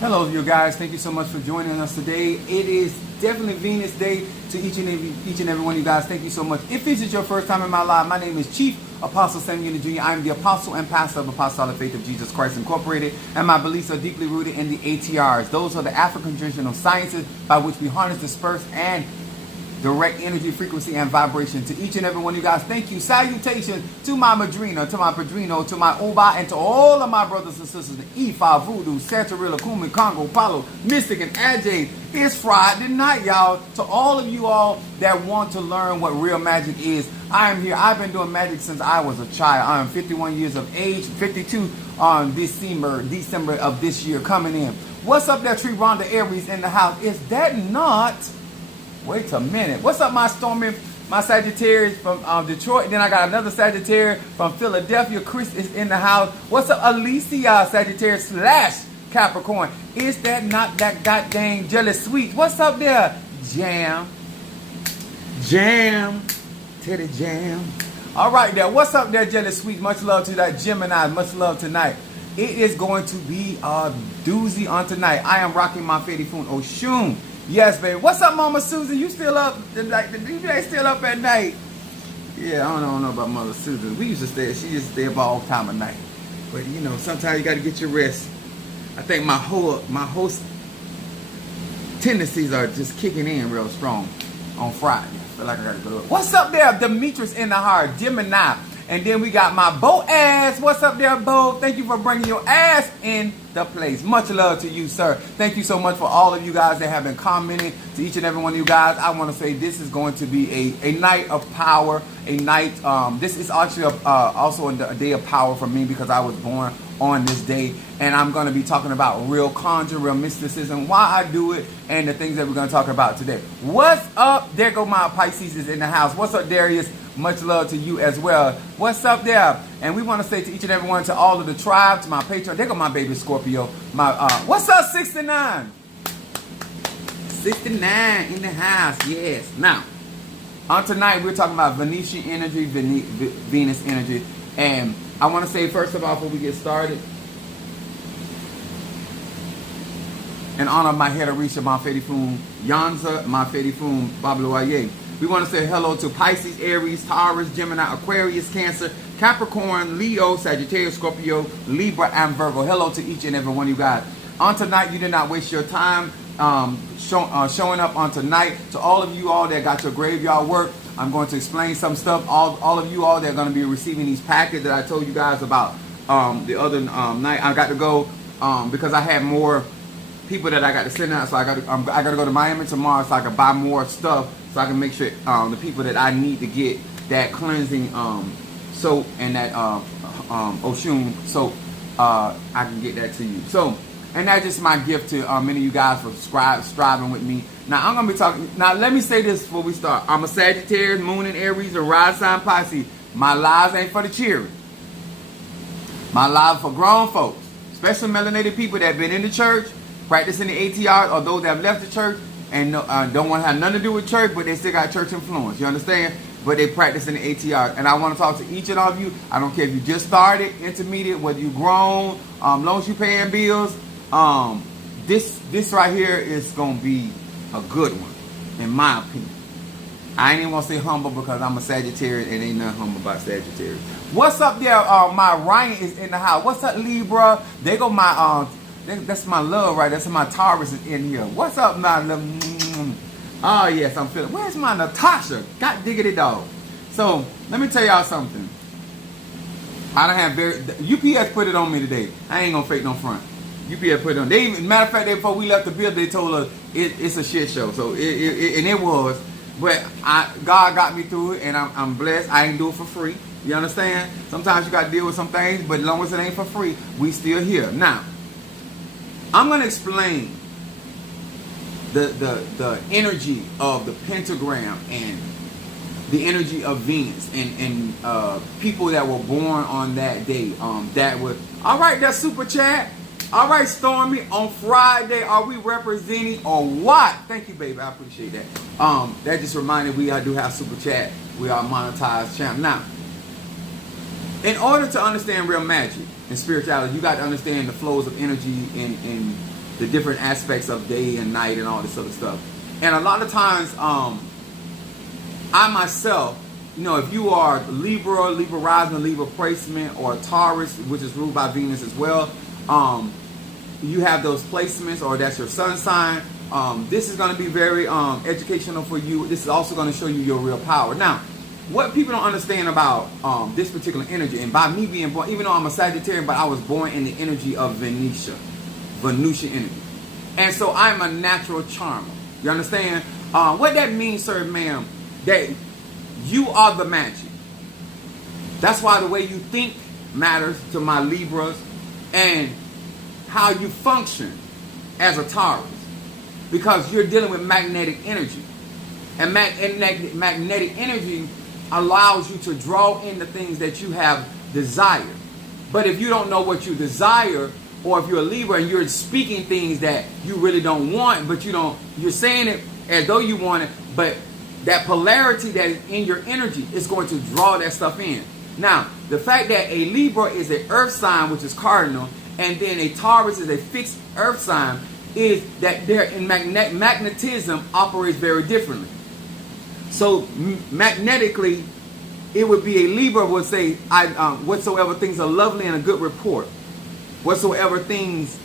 Hello, you guys. Thank you so much for joining us today. It is definitely Venus Day to each and every one of you guys. Thank you so much. If this is your first time in my life, my name is Chief Apostle Samuel Jr. I am the apostle and pastor of Apostolic Faith of Jesus Christ Incorporated, and my beliefs are deeply rooted in the ATRS. Those are the African traditional sciences by which we harness, disperse, and direct energy, frequency, and vibration. To each and every one of you guys, thank you. Salutations to my madrina, to my padrino, to my Oba, and to all of my brothers and sisters, the Ifa, Voodoo, Santarilla, Kumi, Congo, Palo, Mystic, and Ajay. It's Friday night, y'all. To all of you all that want to learn what real magic is, I am here. I've been doing magic since I was a child. I am 51 years of age, 52 on December of this year coming in. What's up there, Tree Rhonda Aries in the house? Is that not... Wait a minute. What's up, my Stormy, my Sagittarius from Detroit? Then I got another Sagittarius from Philadelphia. Chris is in the house. What's up, Alicia, Sagittarius / Capricorn? Is that not that goddamn jelly sweet? What's up there, Jam? Teddy Jam. All right there. What's up there, jelly sweet? Much love to that Gemini. Much love tonight. It is going to be a doozy on tonight. I am rocking my Fetty Foon Oshun. Yes, baby. What's up, Mama Susan? You still up? Like the DJ still up at night? Yeah, I don't know about Mother Susan. We used to stay. She used to stay up all time of night. But you know, sometimes you got to get your rest. I think my host tendencies are just kicking in real strong on Friday. I feel like I got to go to work. What's up there, Demetrius in the heart, Gemini? And then we got my Bo ass. What's up there, Bo? Thank you for bringing your ass in the place. Much love to you, sir. Thank you so much for all of you guys that have been commenting. To each and every one of you guys, I want to say this is going to be a night of power. A night. This is actually also a day of power for me because I was born on this day. And I'm going to be talking about real conjure, real mysticism, why I do it, and the things that we're going to talk about today. What's up? There go my Pisces is in the house. What's up, Darius? Much love to you as well. What's up there? And we want to say to each and every one, to all of the tribe, to my patron. There go my baby Scorpio. My what's up, 69? 69 in the house. Yes. Now, on tonight we're talking about Venusian energy, Venus energy, and I want to say first of all, before we get started, in honor of my head Arisha, my Fetty Foon Yanza, my Fetty Foon Babluaye. We want to say hello to Pisces, Aries, Taurus, Gemini, Aquarius, Cancer, Capricorn, Leo, Sagittarius, Scorpio, Libra, and Virgo. Hello to each and every one of you guys. On tonight, you did not waste your time showing up on tonight. To all of you all that got your graveyard work, I'm going to explain some stuff. All of you all that are going to be receiving these packets that I told you guys about the other night. I got to go because I had more people that I got to send out. So I got to go to Miami tomorrow so I can buy more stuff. So I can make sure the people that I need to get that cleansing soap and that Oshun soap, I can get that to you. So, and that's just my gift to many of you guys for striving with me. Now, I'm going to be talking. Now, let me say this before we start. I'm a Sagittarius, Moon in Aries, and Rise sign Pisces. My lives ain't for the children. My lives for grown folks, especially melanated people that have been in the church, practicing the ATR, or those that have left the church and don't want to have nothing to do with church, but they still got church influence. You understand? But they practice in the ATR. And I want to talk to each and all of you. I don't care if you just started, intermediate, whether you grown, long as you paying bills. This right here is going to be a good one, in my opinion. I ain't even going to say humble because I'm a Sagittarius and ain't nothing humble about Sagittarius. What's up there? My Ryan is in the house. What's up, Libra? They go my... That's my love right there. That's my Taurus is in here. What's up, my love? Oh, yes, I'm feeling. Where's my Natasha? God diggity dog. So, let me tell y'all something. I don't have UPS put it on me today. I ain't gonna fake no front. UPS put it on. Matter of fact, before we left the building, they told us it's a shit show. So, and it was. But God got me through it, and I'm blessed. I ain't do it for free. You understand? Sometimes you got to deal with some things, but as long as it ain't for free, we still here. Now, I'm going to explain the energy of the pentagram and the energy of Venus and people that were born on that day. All right, that's super chat. All right, Stormy, on Friday, are we representing or what? Thank you, baby. I appreciate that. That just reminded me I do have super chat. We are monetized channel. Now, in order to understand real magic and spirituality, you got to understand the flows of energy the different aspects of day and night and all this other stuff. And a lot of times, I myself, you know, if you are Libra, Libra rising, Libra placement, or Taurus, which is ruled by Venus as well, you have those placements, or that's your sun sign. This is going to be very educational for you. This is also going to show you your real power. Now, what people don't understand about this particular energy, and by me being born, even though I'm a Sagittarian, but I was born in the energy of Venusian energy. And so I'm a natural charmer. You understand? What that means, sir, ma'am, that you are the magic. That's why the way you think matters to my Libras, and how you function as a Taurus, because you're dealing with magnetic energy, and magnetic energy allows you to draw in the things that you have desired. But if you don't know what you desire, or if you're a Libra and you're speaking things that you really don't want, but you're saying it as though you want it, but that polarity that is in your energy is going to draw that stuff in. Now, the fact that a Libra is an earth sign, which is cardinal, and then a Taurus is a fixed earth sign, is that they're in magnetism operates very differently. So magnetically, it would be a Libra would say, whatsoever things are lovely and a good report, whatsoever things,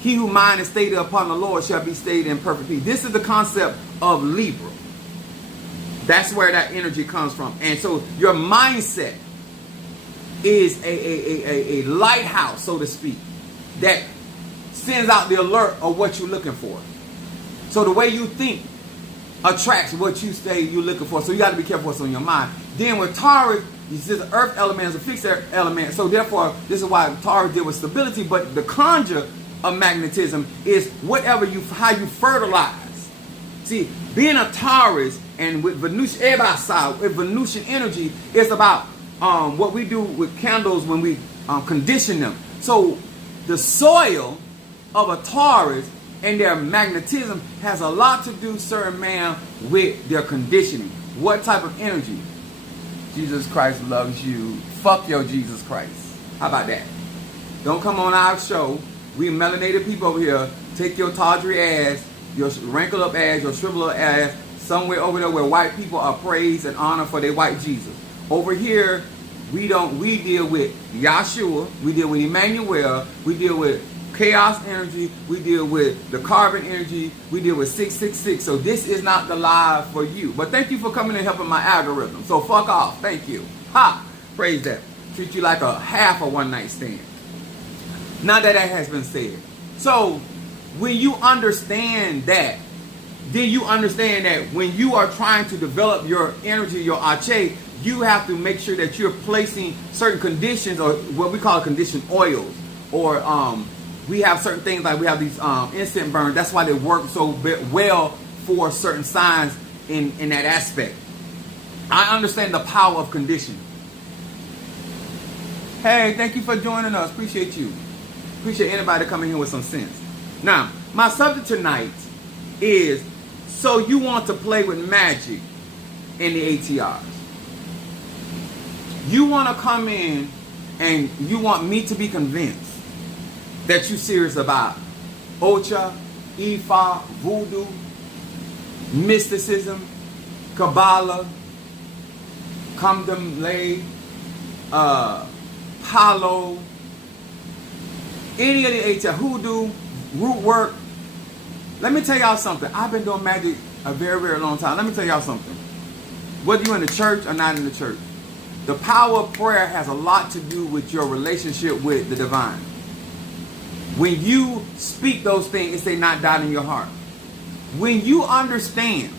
he who mind is stayed upon the Lord shall be stayed in perfect peace. This is the concept of Libra. That's where that energy comes from. And so your mindset is a lighthouse, so to speak, that sends out the alert of what you're looking for. So the way you think attracts what you say you're looking for. So you got to be careful what's on your mind. Then with Taurus, it's just the earth element is a fixed element. So therefore, this is why Taurus deal with stability. But the conjure of magnetism is how you fertilize. See, being a Taurus and with Venusian energy, it's about what we do with candles when we condition them. So the soil of a Taurus and their magnetism has a lot to do, sir and ma'am, with their conditioning. What type of energy? Jesus Christ loves you. Fuck your Jesus Christ. How about that? Don't come on our show. We melanated people over here. Take your tawdry ass, your wrinkled up ass, your shriveled up ass, somewhere over there where white people are praised and honored for their white Jesus. Over here, we deal with Yahshua, we deal with Emmanuel, we deal with chaos energy, we deal with the carbon energy, we deal with 666. So this is not the live for you. But thank you for coming and helping my algorithm. So fuck off. Thank you. Ha! Praise that. Treat you like a half a one night stand. Now that has been said. So when you understand that, then you understand that when you are trying to develop your energy, your ache, you have to make sure that you're placing certain conditions, or what we call conditioned oils, or we have certain things like we have these incense burns. That's why they work so well for certain signs in that aspect. I understand the power of conditioning. Hey, thank you for joining us. Appreciate you. Appreciate anybody coming here with some sense. Now, my subject tonight is, so you want to play with magic in the ATRs. You want to come in and you want me to be convinced that you're serious about Ocha, Ifa, Voodoo, mysticism, Kabbalah, Kamdam Palo, any of the ATR, Hoodoo, root work. Let me tell y'all something. I've been doing magic a very, very long time. Let me tell y'all something. Whether you're in the church or not in the church, the power of prayer has a lot to do with your relationship with the divine. When you speak those things, it's not doubt in your heart. When you understand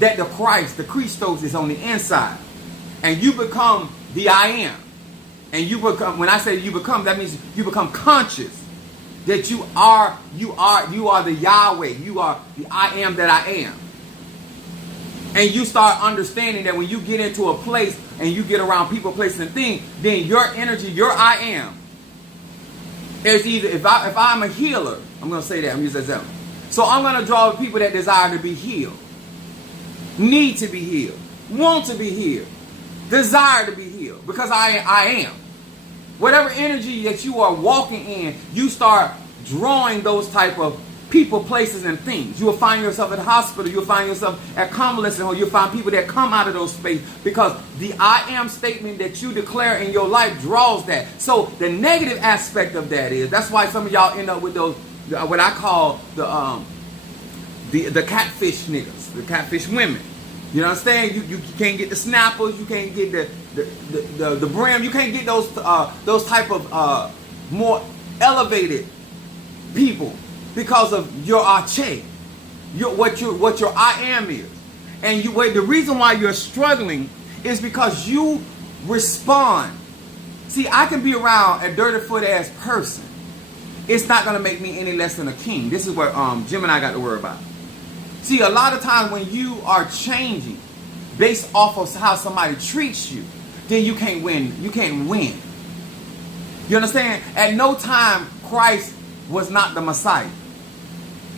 that the Christ, the Christos, is on the inside, and you become the I am, and you become, when I say you become, that means you become conscious that you are the Yahweh, you are the I am that I am. And you start understanding that when you get into a place and you get around people, places, and things, then your energy, your I am, is either, if I'm a healer, I'm going to say that, I'm using that example. So I'm going to draw people that desire to be healed, need to be healed, want to be healed, desire to be healed, because I am. Whatever energy that you are walking in, you start drawing those type of people, places, and things. You will find yourself at the hospital. You'll find yourself at convalescent home. You'll find people that come out of those spaces because the I am statement that you declare in your life draws that. So the negative aspect of that is, that's why some of y'all end up with those, what I call the catfish niggas, the catfish women. You know what I'm saying? You can't get the snappers, you can't get the brim, you can't get those type of more elevated people because of your arche, what your I am is. And the reason why you're struggling is because you respond. See, I can be around a dirty foot ass person. It's not gonna make me any less than a king. This is what Jim and I got to worry about. See, a lot of times when you are changing based off of how somebody treats you, then you can't win. You can't win. You understand? At no time Christ was not the Messiah.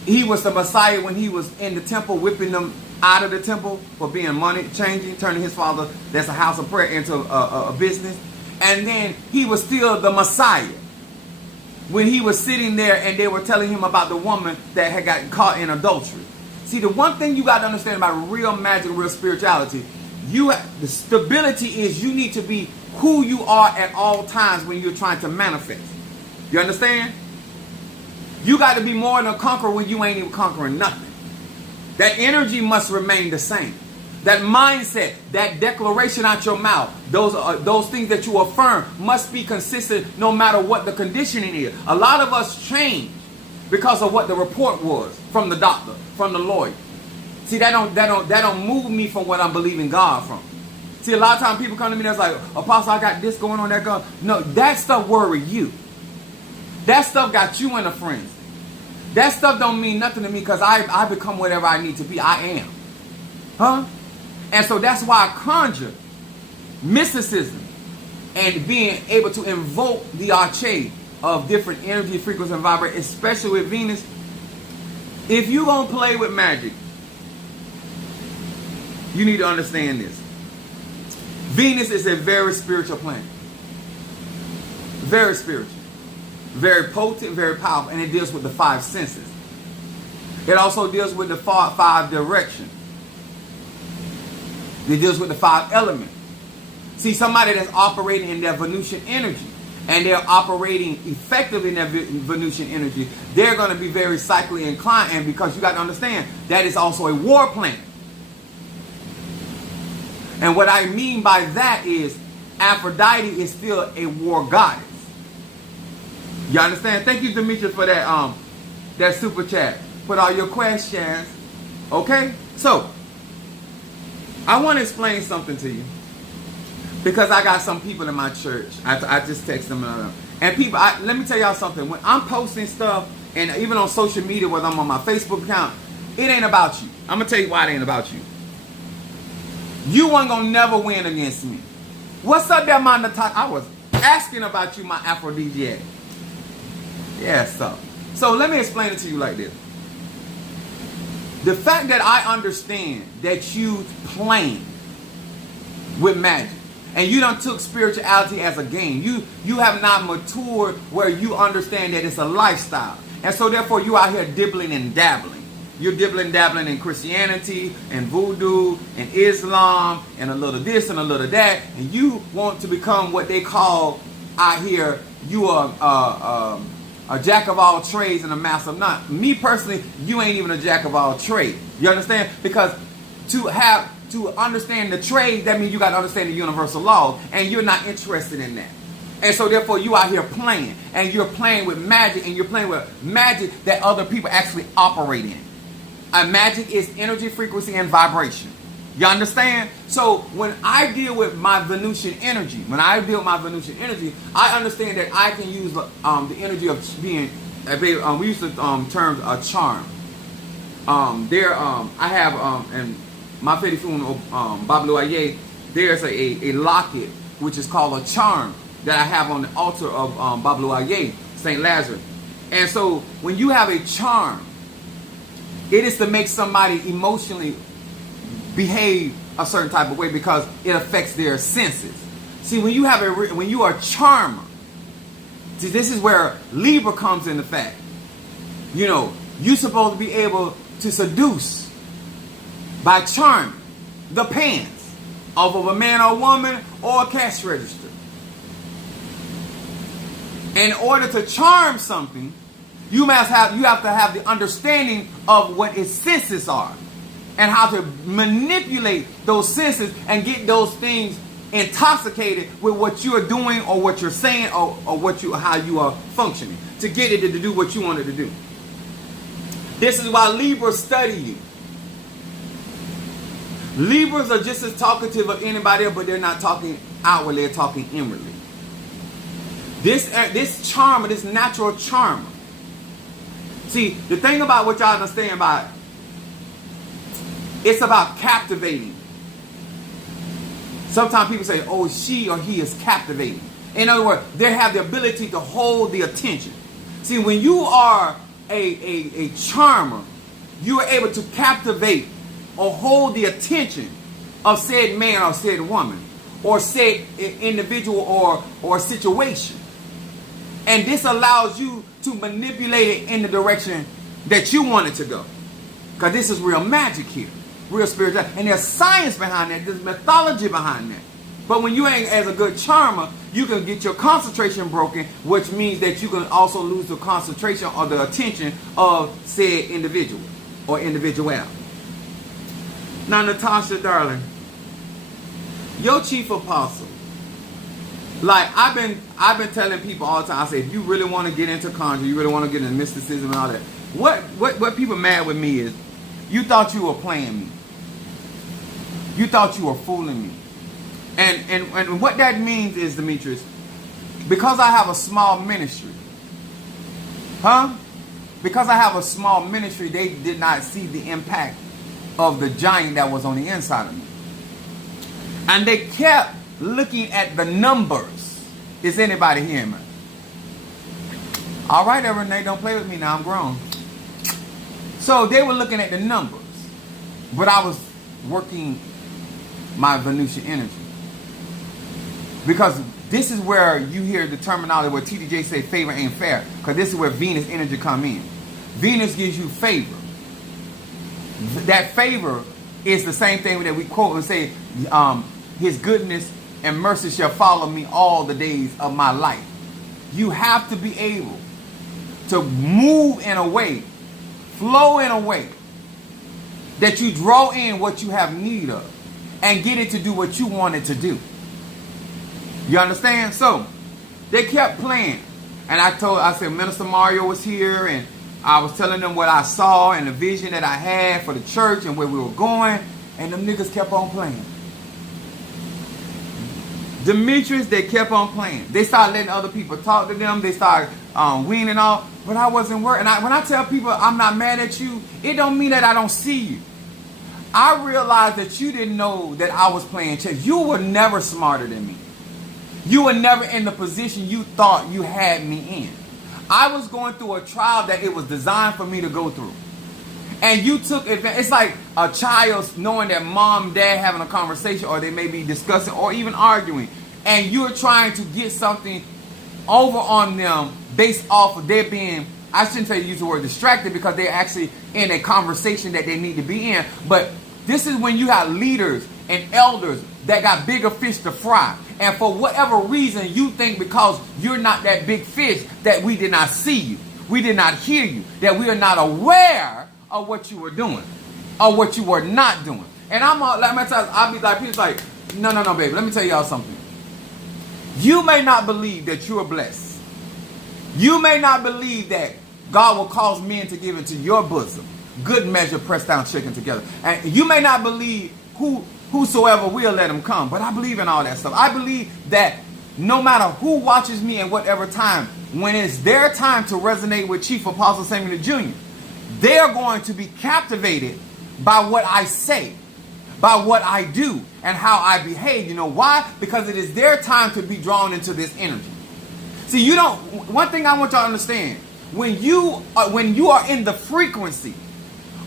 He was the Messiah when he was in the temple, whipping them out of the temple for being money changing, turning his father, that's a house of prayer, into a business. And then he was still the Messiah when he was sitting there and they were telling him about the woman that had gotten caught in adultery. See, the one thing you got to understand about real magic, real spirituality, the stability is you need to be who you are at all times when you're trying to manifest. You understand? You got to be more than a conqueror when you ain't even conquering nothing. That energy must remain the same. That mindset, that declaration out your mouth, those things that you affirm must be consistent no matter what the conditioning is. A lot of us change because of what the report was from the doctor, from the lawyer. See, that don't move me from what I'm believing God from. See, a lot of times people come to me that's like, Apostle, I got this going on, that going. No, that stuff worry you. That stuff got you in a frenzy. That stuff don't mean nothing to me because I become whatever I need to be. I am. Huh? And so that's why I conjure mysticism and being able to invoke the arche of different energy, frequency, and vibration, especially with Venus. If you're going to play with magic, you need to understand this. Venus is a very spiritual planet. Very spiritual. Very potent, very powerful, and it deals with the 5 senses. It also deals with the 5 directions. It deals with the 5 elements. See, somebody that's operating in their Venusian energy, and they're operating effectively in their Venusian energy, they're going to be very psychically inclined, and because you got to understand, that is also a war planet. And what I mean by that is, Aphrodite is still a war goddess. You understand? Thank you, Demetrius, for that super chat. Put all your questions. Okay? So, I want to explain something to you. Because I got some people in my church. I just text them. And people, let me tell y'all something. When I'm posting stuff, and even on social media, whether I'm on my Facebook account, it ain't about you. I'm going to tell you why it ain't about you. You weren't going to never win against me. What's up there, man? I was asking about you, my aphrodisiac. Yeah, so let me explain it to you like this. The fact that I understand that you playing with magic and you done took spirituality as a game. You have not matured where you understand that it's a lifestyle. And so therefore you out here dibbling and dabbling. You're dibbling and dabbling in Christianity and voodoo and Islam and a little this and a little that. And you want to become what they call out here, you are a jack of all trades and a master of none. Me personally, you ain't even a jack of all trades. You understand? Because to understand the trade, that means you got to understand the universal law, and you're not interested in that. And so therefore you out here playing, and you're playing with magic, and you're playing with magic that other people actually operate in. And magic is energy, frequency, and vibration. You understand? So when I deal with my Venusian energy, I understand that I can use the energy of being, we use the term a charm. I have, and my Fedi Fun Babluaye, there's a locket which is called a charm that I have on the altar of Babluaye, St. Lazarus. And so when you have a charm, it is to make somebody emotionally behave a certain type of way because it affects their senses. See, when you are a charmer, see, this is where Libra comes into fact. You know, you're supposed to be able to seduce by charming the pants off of a man or woman or a cash register. In order to charm something, you have to have the understanding of what its senses are and how to manipulate those senses and get those things intoxicated with what you are doing or what you're saying or how you are functioning to get it to do what you want it to do. This is why Libras study you. Libras are just as talkative of anybody else, but they're not talking outwardly, they're talking inwardly. This charmer, this natural charmer. See, the thing about what y'all understand about it, it's about captivating. Sometimes people say, oh, she or he is captivating. In other words, they have the ability to hold the attention. See, when you are a charmer, you are able to captivate or hold the attention of said man or said woman or said individual or situation. And this allows you to manipulate it in the direction that you want it to go. Because this is real magic here. Real spiritual. And there's science behind that. There's mythology behind that. But when you ain't as a good charmer, you can get your concentration broken, which means that you can also lose the concentration or the attention of said individual or individual. Now, Natasha, darling, your chief apostle, like I've been telling people all the time, I say, if you really want to get into conjure, you really want to get into mysticism and all that, what people mad with me is, you thought you were playing me. You thought you were fooling me. And what that means is, Demetrius, because I have a small ministry, because I have a small ministry, they did not see the impact of the giant that was on the inside of me. And they kept looking at the numbers. Is anybody hearing me? All right, Renee, don't play with me now. I'm grown. So they were looking at the numbers. But I was working my Venusian energy. Because this is where you hear the terminology where TDJ say favor ain't fair. Because this is where Venus energy come in. Venus gives you favor. That favor is the same thing that we quote and say, his goodness and mercy shall follow me all the days of my life. You have to be able to move in a way, flow in a way that you draw in what you have need of and get it to do what you want it to do. You understand? So they kept playing. And I said, Minister Mario was here and I was telling them what I saw and the vision that I had for the church and where we were going. And them niggas kept on playing. Demetrius, they kept on playing. They started letting other people talk to them. They started weaning off. But I wasn't worried. And when I tell people I'm not mad at you, it don't mean that I don't see you. I realized that you didn't know that I was playing chess. You were never smarter than me. You were never in the position you thought you had me in. I was going through a trial that it was designed for me to go through. And you took advantage. It's like a child knowing that mom and dad having a conversation, or they may be discussing or even arguing. And you're trying to get something over on them based off of their being, I shouldn't say use the word distracted, because they're actually in a conversation that they need to be in. But this is when you have leaders and elders that got bigger fish to fry. And for whatever reason, you think because you're not that big fish that we did not see you. We did not hear you. That we are not aware of what you were doing or what you were not doing. And I'll be like, people's like, no, baby. Let me tell y'all something. You may not believe that you are blessed. You may not believe that God will cause men to give into your bosom. Good measure, pressed down, shaken together. And you may not believe whosoever will let him come. But I believe in all that stuff. I believe that no matter who watches me at whatever time, when it's their time to resonate with Chief Apostle Samuel Jr., they're going to be captivated by what I say, by what I do, and how I behave. You know why? Because it is their time to be drawn into this energy. See, one thing I want y'all to understand, when you are in the frequency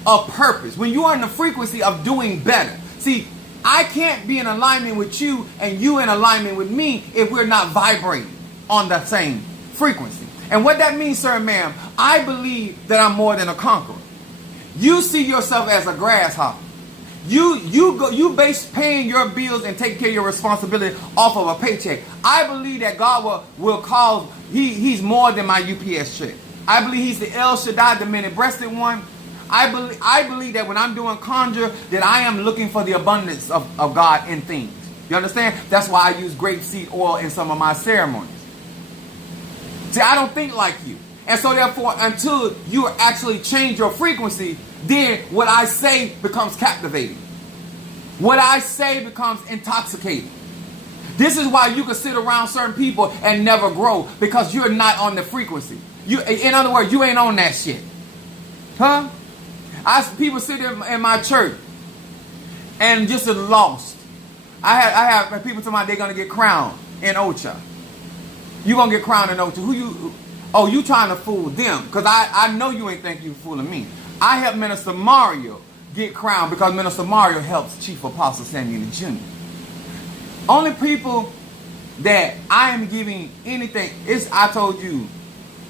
of purpose, when you are in the frequency of doing better, see, I can't be in alignment with you and you in alignment with me if we're not vibrating on the same frequency. And what that means, sir and ma'am, I believe that I'm more than a conqueror. You see yourself as a grasshopper. You base paying your bills and taking care of your responsibility off of a paycheck. I believe that God will cause, he's more than my UPS check. I believe he's the El Shaddai, the many-breasted one. I believe that when I'm doing conjure, that I am looking for the abundance of God in things. You understand? That's why I use grapeseed oil in some of my ceremonies. See, I don't think like you. And so therefore, until you actually change your frequency, then what I say becomes captivating. What I say becomes intoxicating. This is why you can sit around certain people and never grow, because you're not on the frequency. In other words, you ain't on that shit. Huh? People sit in my church and just are lost. I have people tell me they're going to get crowned in Ocha. You going to get crowned in Ocha. Oh, you trying to fool them. Because I know you ain't think you fooling me. I helped Minister Mario get crowned because Minister Mario helps Chief Apostle Samuel Jr. Only people that I am giving anything is, I told you,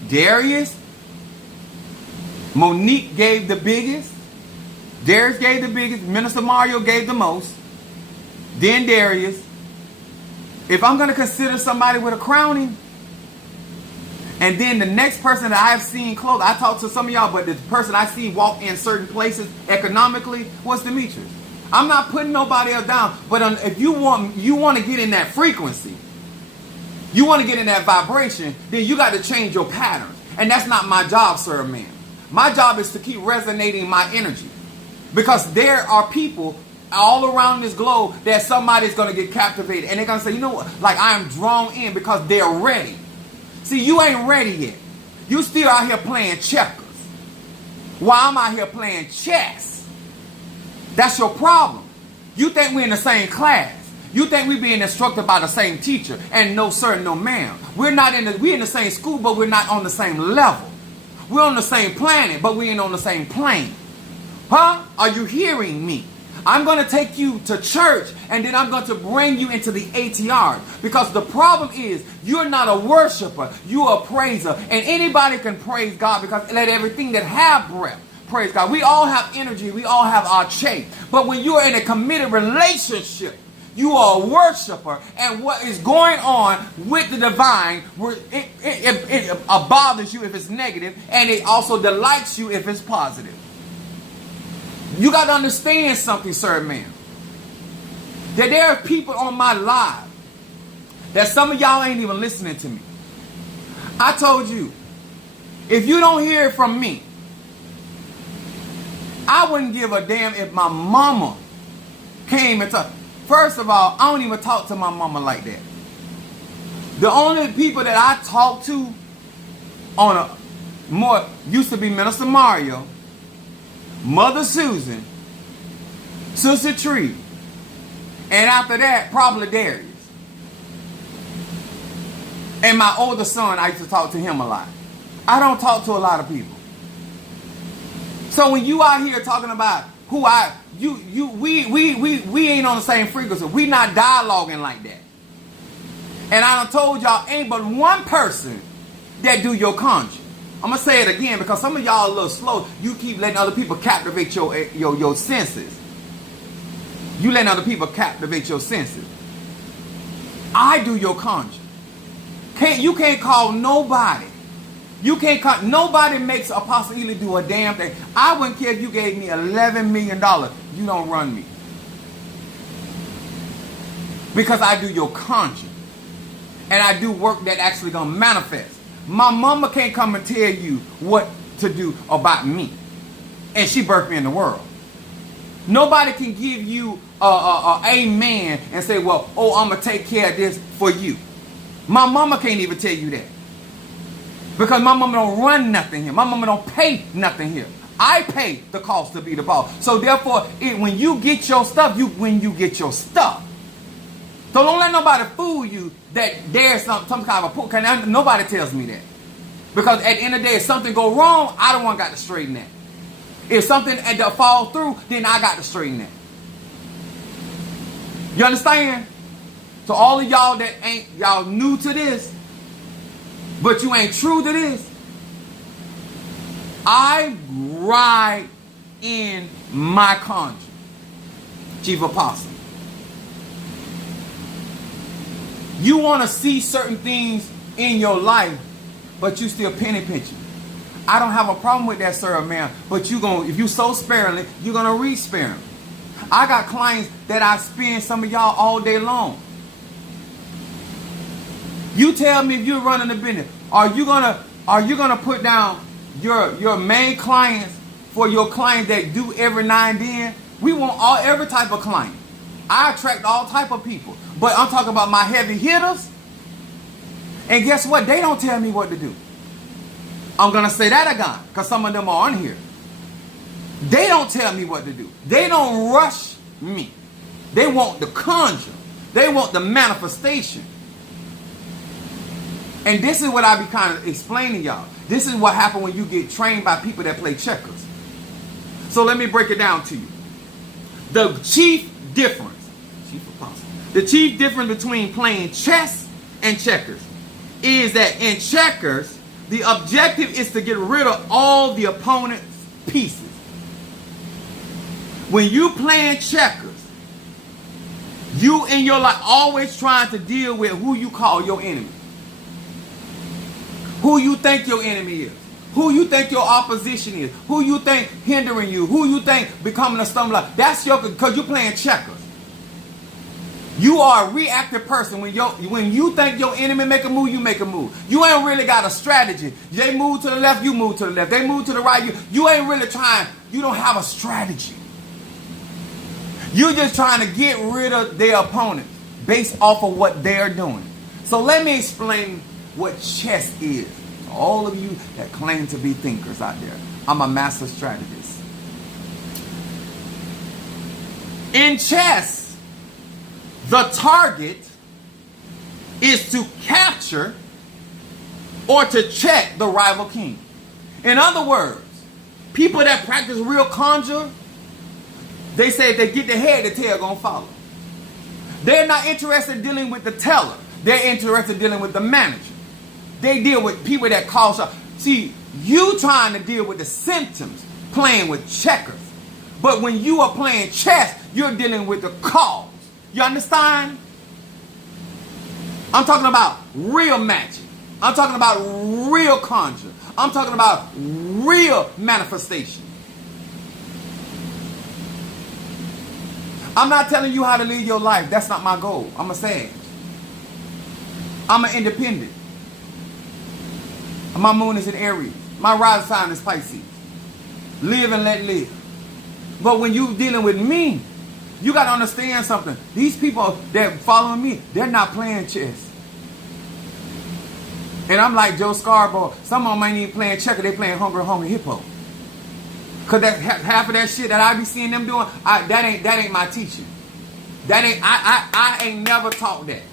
Darius, Monique gave the biggest, Darius gave the biggest, Minister Mario gave the most, then Darius. If I'm going to consider somebody with a crowning, and then the next person that I've seen close, I talked to some of y'all, but the person I see walk in certain places economically was Demetrius. I'm not putting nobody else down, but if you want to get in that frequency, you want to get in that vibration, then you got to change your patterns. And that's not my job, sir, man. My job is to keep resonating my energy. Because there are people all around this globe that somebody's going to get captivated. And they're going to say, you know what, like I am drawn in because they're ready. See, you ain't ready yet. You still out here playing checkers, while I'm out here playing chess. That's your problem. You think we're in the same class. You think we're being instructed by the same teacher. And no sir, no ma'am. We're in the same school, but we're not on the same level. We're on the same planet, but we ain't on the same plane. Huh? Are you hearing me? I'm going to take you to church, and then I'm going to bring you into the ATRS. Because the problem is, you're not a worshiper, you're a praiser. And anybody can praise God, because let everything that have breath praise God. We all have energy, we all have our shape. But when you're in a committed relationship, you are a worshiper, and what is going on with the divine, it bothers you if it's negative, and it also delights you if it's positive. You got to understand something, sir, man. That there are people on my live that some of y'all ain't even listening to me. I told you, if you don't hear it from me, I wouldn't give a damn if my mama came and talked. First of all, I don't even talk to my mama like that. The only people that I talk to on a more used to be Minister Mario, Mother Susan, Sister Tree, and after that, probably Darius. And my older son, I used to talk to him a lot. I don't talk to a lot of people. So when you out here talking about who we ain't on the same frequency. We not dialoguing like that. And I done told y'all, ain't but one person that do your conjure. I'm going to say it again because some of y'all a little slow. You keep letting other people captivate your senses. You letting other people captivate your senses. I do your conjure. You can't call nobody. Nobody makes Apostle Ely do a damn thing. I wouldn't care if you gave me $11 million. You don't run me. Because I do your conjure. And I do work that actually going to manifest. My mama can't come and tell you what to do about me. And she birthed me in the world. Nobody can give you a amen and say, well, I'm going to take care of this for you. My mama can't even tell you that. Because my mama don't run nothing here. My mama don't pay nothing here. I pay the cost to be the boss. So therefore, when you get your stuff, when you get your stuff. So don't let nobody fool you that there's some kind of a... Nobody tells me that. Because at the end of the day, if something go wrong, I don't want got to straighten that. If something falls through, then I got to straighten that. You understand? So all of y'all that y'all new to this, but you ain't true to this. I ride in my conjure, Chief Apostle. You want to see certain things in your life, but you still penny pinching. I don't have a problem with that, sir, man. But if you sow sparingly, you're gonna reap sparingly. I got clients that I spend some of y'all all day long. You tell me if you're running a business, are you gonna put down your main clients for your clients that do every now and then? We want every type of client. I attract all type of people, but I'm talking about my heavy hitters. And guess what? They don't tell me what to do. I'm gonna say that again, because some of them are on here. They don't tell me what to do. They don't rush me. They want the conjure. They want the manifestation. And this is what I be kind of explaining y'all. This is what happens when you get trained by people that play checkers. So let me break it down to you. The chief difference, the chief difference between playing chess and checkers is that in checkers, the objective is to get rid of all the opponent's pieces. When you playing checkers, you in your life always trying to deal with who you call your enemy. Who you think your enemy is. Who you think your opposition is. Who you think hindering you. Who you think becoming a stumbler block. That's because you're playing checkers. You are a reactive person. When you think your enemy make a move, you make a move. You ain't really got a strategy. They move to the left, you move to the left. They move to the right, you ain't really trying. You don't have a strategy. You're just trying to get rid of their opponent based off of what they're doing. So let me explain what chess is. All of you that claim to be thinkers out there. I'm a master strategist. In chess, the target is to capture or to check the rival king. In other words, people that practice real conjure, they say if they get the head, the tail gonna follow. They're not interested in dealing with the teller. They're interested in dealing with the manager. They deal with people that call shots. See, you trying to deal with the symptoms playing with checkers. But when you are playing chess, you're dealing with the cause. You understand? I'm talking about real magic. I'm talking about real conjure. I'm talking about real manifestation. I'm not telling you how to live your life. That's not my goal. I'm a sage. I'm an independent. My moon is in Aries. My rising sign is Pisces. Live and let live. But when you're dealing with me, you got to understand something. These people that following me, they're not playing chess. And I'm like Joe Scarborough. Some of them ain't even playing checker. They playing Hungry Hippo. Because that half of that shit that I be seeing them doing, that ain't my teaching. I ain't never taught that.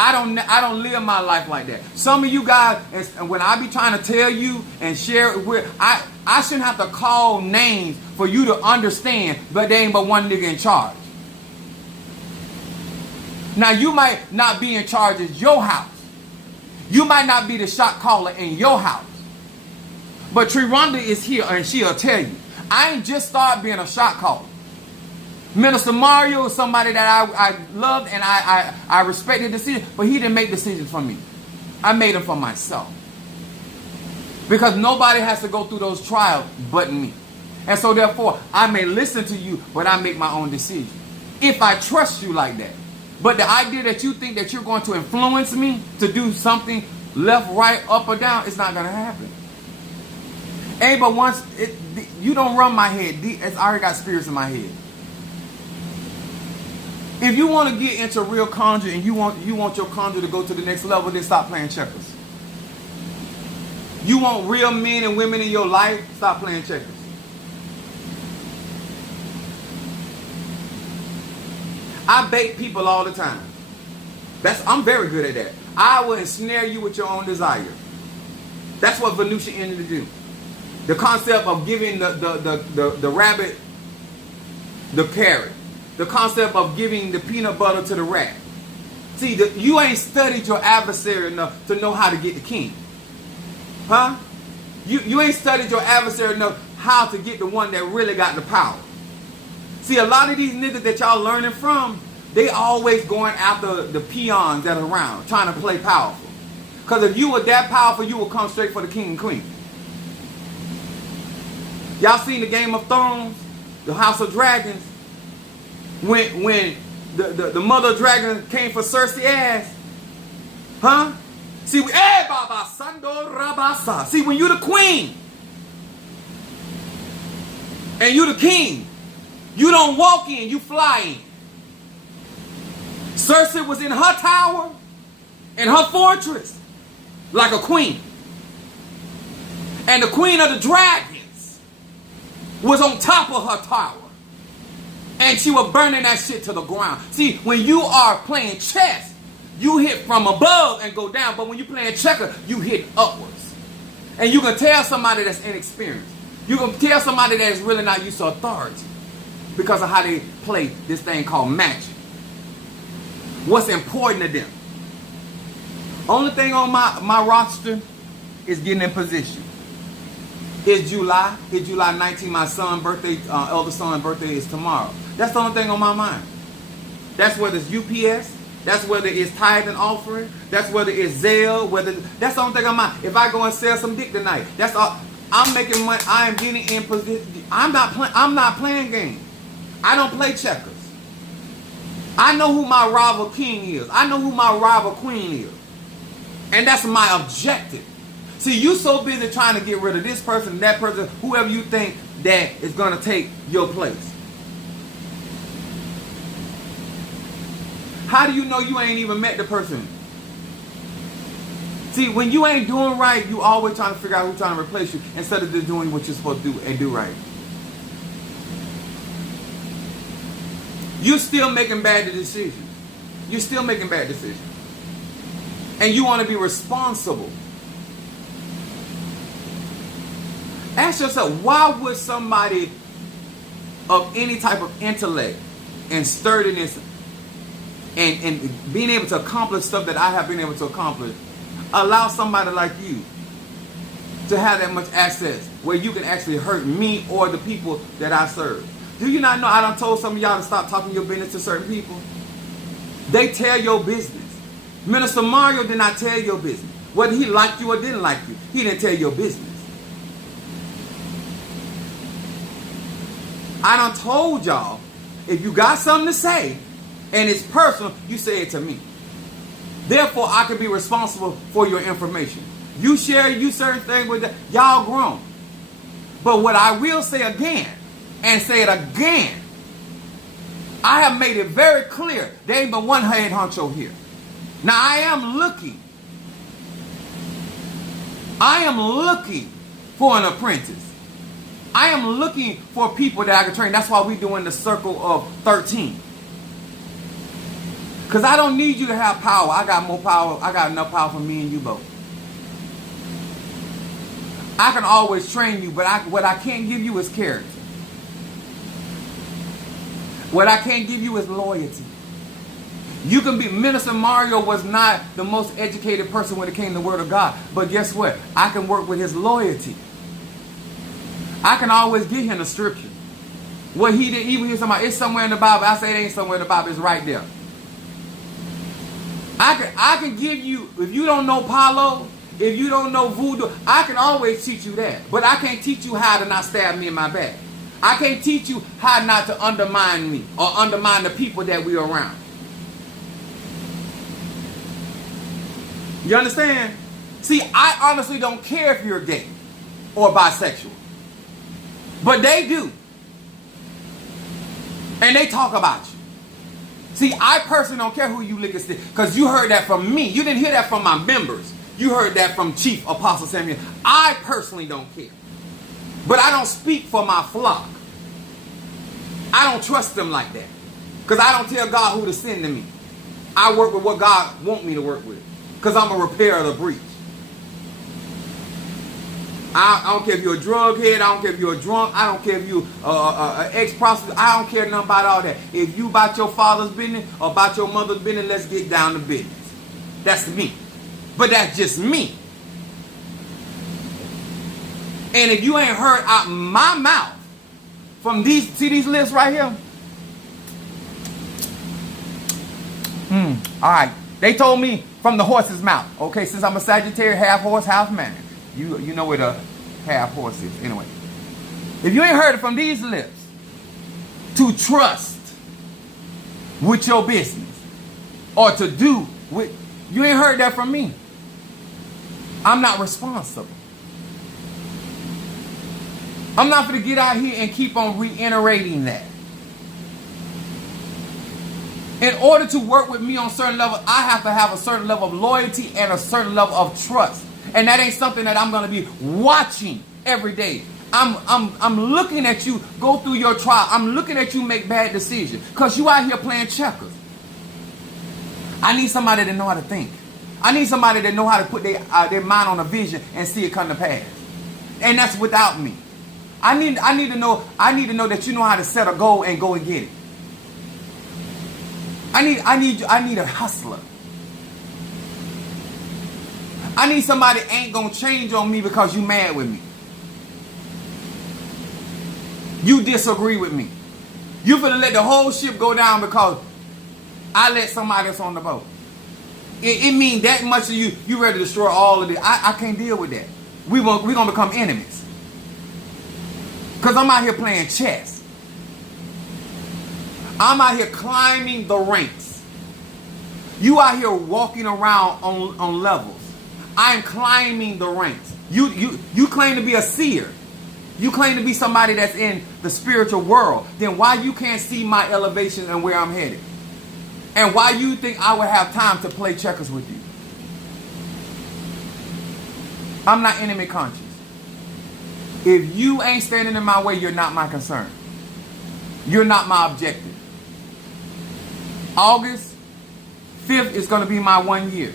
I don't live my life like that. Some of you guys, and when I be trying to tell you and share it with, I shouldn't have to call names for you to understand, but there ain't but one nigga in charge. Now you might not be in charge of your house. You might not be the shot caller in your house. But Triranda is here and she'll tell you. I ain't just started being a shot caller. Minister Mario is somebody that I loved and I respected the decision, but he didn't make decisions for me. I made them for myself. Because nobody has to go through those trials but me. And so therefore, I may listen to you, but I make my own decision. If I trust you like that. But the idea that you think that you're going to influence me to do something left, right, up, or down, it's not going to happen. Hey, but once, you don't run my head. I already got spirits in my head. If you want to get into real conjure and you want your conjure to go to the next level, then stop playing checkers. You want real men and women in your life, stop playing checkers. I bait people all the time. I'm very good at that. I will ensnare you with your own desire. That's what Venusian ended to do. The concept of giving the rabbit the carrot. The concept of giving the peanut butter to the rat. See, you ain't studied your adversary enough to know how to get the king. Huh? You ain't studied your adversary enough how to get the one that really got the power. See, a lot of these niggas that y'all learning from, they always going after the peons that are around, trying to play powerful. Because if you were that powerful, you would come straight for the king and queen. Y'all seen the Game of Thrones, the House of Dragons, when the mother of dragon came for Cersei ass? Huh? See, see, when you the queen and you the king, you don't walk in, you fly in. Cersei was in her tower, in her fortress, like a queen. And the queen of the dragons was on top of her tower. And she was burning that shit to the ground. See, when you are playing chess, you hit from above and go down. But when you're playing checker, you hit upwards. And you can tell somebody that's inexperienced. You can tell somebody that's really not used to authority because of how they play this thing called magic. What's important to them? Only thing on my roster is getting in position. It's July 19th. My son's birthday, eldest son's birthday is tomorrow. That's the only thing on my mind. That's whether it's UPS. That's whether it's tithe and offering. That's whether it's Zelle. That's the only thing on my mind. If I go and sell some dick tonight, that's all. I'm making money. I am getting in position. I'm not playing games. I don't play checkers. I know who my rival king is. I know who my rival queen is. And that's my objective. See, you so busy trying to get rid of this person, that person, whoever you think that is going to take your place. How do you know you ain't even met the person? See, when you ain't doing right, you always trying to figure out who's trying to replace you instead of just doing what you're supposed to do and do right. You're still making bad decisions. You're still making bad decisions. And you want to be responsible. Ask yourself, why would somebody of any type of intellect and sturdiness and being able to accomplish stuff that I have been able to accomplish, allow somebody like you to have that much access where you can actually hurt me or the people that I serve? Do you not know I done told some of y'all to stop talking your business to certain people? They tell your business. Minister Mario did not tell your business. Whether he liked you or didn't like you, he didn't tell your business. I done told y'all, if you got something to say, and it's personal, you say it to me. Therefore, I can be responsible for your information. You share you certain things with y'all grown. But what I will say again, and say it again, I have made it very clear, there ain't but one head honcho here. Now, I am looking for an apprentice. I am looking for people that I can train. That's why we're doing the circle of 13. Because I don't need you to have power. I got more power. I got enough power for me and you both. I can always train you, but what I can't give you is character. What I can't give you is loyalty. You can be, Minister Mario was not the most educated person when it came to the Word of God. But guess what? I can work with his loyalty. I can always get him the scripture. What he didn't even hear somebody, it's somewhere in the Bible. I say it ain't somewhere in the Bible, it's right there. I can give you, if you don't know Palo, if you don't know voodoo, I can always teach you that. But I can't teach you how to not stab me in my back. I can't teach you how not to undermine me or undermine the people that we are around. You understand? See, I honestly don't care if you're gay or bisexual. But they do. And they talk about you. See, I personally don't care who you lick a stick, because you heard that from me. You didn't hear that from my members. You heard that from Chief Apostle Samuel. I personally don't care. But I don't speak for my flock. I don't trust them like that. Because I don't tell God who to send to me. I work with what God wants me to work with. Because I'm a repairer of the breach. I don't care if you're a drug head. I don't care if you're a drunk. I don't care if you're an ex-prostitute. I don't care nothing about all that. If you about your father's business or about your mother's business, let's get down to business. That's me. But that's just me. And if you ain't heard out my mouth from these, see these lips right here? All right. They told me from the horse's mouth. Okay, since I'm a Sagittarius, half horse, half man. You know what a half horse is. Anyway, if you ain't heard it from these lips, to trust with your business or to do with, you ain't heard that from me. I'm not responsible. I'm not going to get out here and keep on reiterating that. In order to work with me on a certain level, I have to have a certain level of loyalty and a certain level of trust. And that ain't something that I'm going to be watching every day. I'm looking at you go through your trial. I'm looking at you make bad decisions because you out here playing checkers. I need somebody that know how to think. I need somebody that know how to put their mind on a vision and see it come to pass. And that's without me. I need to know that you know how to set a goal and go and get it. I need a hustler. I need somebody that ain't gonna change on me because you mad with me. You disagree with me. You finna let the whole ship go down because I let somebody else on the boat. It mean that much of you. You ready to destroy all of it. I can't deal with that. We're gonna become enemies. Because I'm out here playing chess. I'm out here climbing the ranks. You out here walking around on levels. I'm climbing the ranks. You claim to be a seer. You claim to be somebody that's in the spiritual world. Then why you can't see my elevation and where I'm headed? And why you think I would have time to play checkers with you? I'm not enemy conscious. If you ain't standing in my way, you're not my concern. You're not my objective. August 5th is going to be my 1 year.